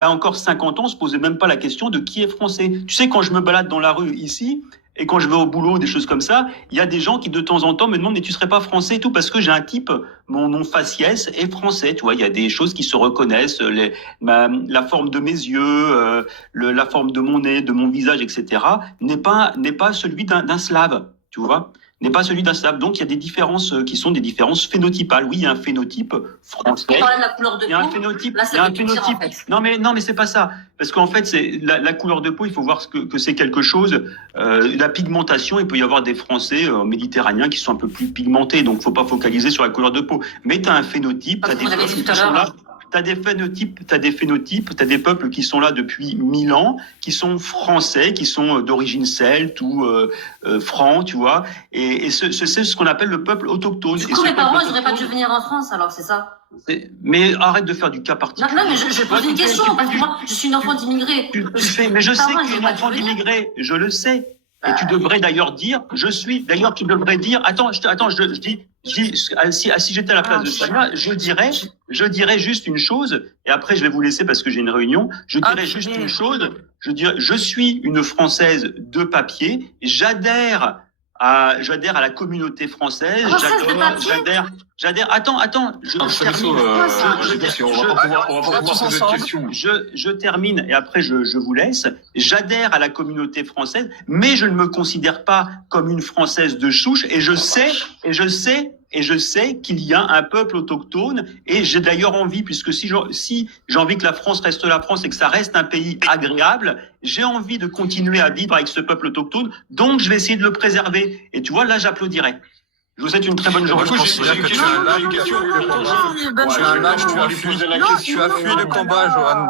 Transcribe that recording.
a encore 50 ans, on se posait même pas la question de qui est français. Tu sais, quand je me balade dans la rue ici, et quand je vais au boulot, des choses comme ça, il y a des gens qui de temps en temps me demandent mais tu serais pas français et tout parce que j'ai un type, mon nom faciès est français, tu vois, il y a des choses qui se reconnaissent, la forme de mes yeux, la forme de mon nez, de mon visage, etc. n'est pas celui d'un slave, tu vois, n'est pas celui d'un slave. Donc il y a des différences qui sont des différences phénotypales. Oui, il y a un phénotype français. On parlait de la couleur de peau. Il y a un phénotype. Là, Il y a un ça fait pire, phénotype. en fait. Non mais c'est pas ça. Parce qu'en fait, c'est la couleur de peau. Il faut voir que c'est quelque chose. La pigmentation, il peut y avoir des Français méditerranéens qui sont un peu plus pigmentés. Donc, faut pas focaliser sur la couleur de peau. Mais tu as un phénotype. Parce Tu as que des vous avez dit peuples tout à qui sont l'heure. là. T'as des phénotypes, t'as des peuples qui sont là depuis 1000 ans, qui sont français, qui sont d'origine celte ou franc, tu vois. Et c'est ce qu'on appelle le peuple autochtone. Du Et coup, ce mes parents, peuple ils n'auraient pas dû autochtone, venir en France, alors, c'est ça? mais arrête de faire du cas Non, particulier. non, mais je pose une question, parce que moi, je suis une enfant d'immigré. Mais je sais Parents, que ils tu es ont une pas dû enfant venir. d'immigré, je le sais. Et tu devrais d'ailleurs dire, tu devrais dire, je dis, si j'étais à la place de Samia, je dirais juste une chose, et après je vais vous laisser parce que j'ai une réunion, je dirais juste une chose, je suis une Française de papier, j'adhère à la communauté française, j'adhère, attends, je termine et après je vous laisse. J'adhère à la communauté française, mais je ne me considère pas comme une Française de souche et je sais qu'il y a un peuple autochtone et j'ai d'ailleurs envie, puisque si j'ai envie que la France reste la France et que ça reste un pays agréable, j'ai envie de continuer à vivre avec ce peuple autochtone, donc je vais essayer de le préserver. Et tu vois, là, j'applaudirais. Je vous souhaite une très bonne journée. Moi, je considère que tu as un âge, tu as fui le combat, Johan.